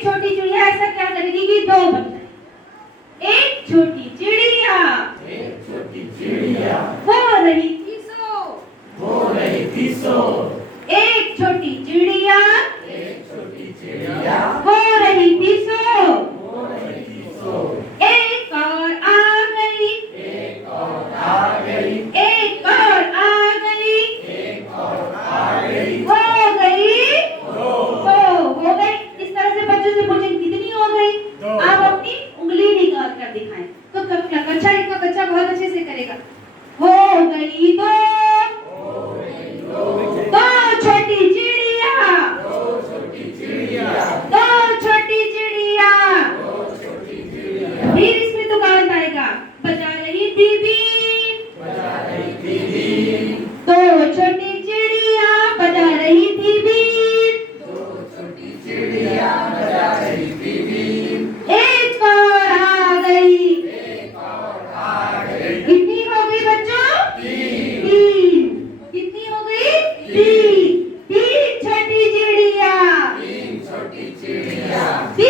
एक छोटी चिड़िया ऐसा क्या करेगी कि दो बन जाए। एक छोटी चिड़िया हो रही थी सो, एक छोटी चिड़िया हो रही थी सो, एक और आ गई, एक और आ गई, हो गई। इस तरह से बच्चों से पूछें कितनी हो गई, आप अपनी उंगली निकाल कर दिखाएं। तो कच्चा बहुत अच्छे से करेगा। हो गई दो छोटी चिड़िया, दो छोटी चिड़िया। फिर इसमें तुकार आएगा, बजा रही थी बीन, दो छोटी चिड़िया बजा रही थी बीन, एक और आ गई, कितनी हो गई बच्चों? तीन। कितनी हो गई? तीन छोटी चिड़िया, तीन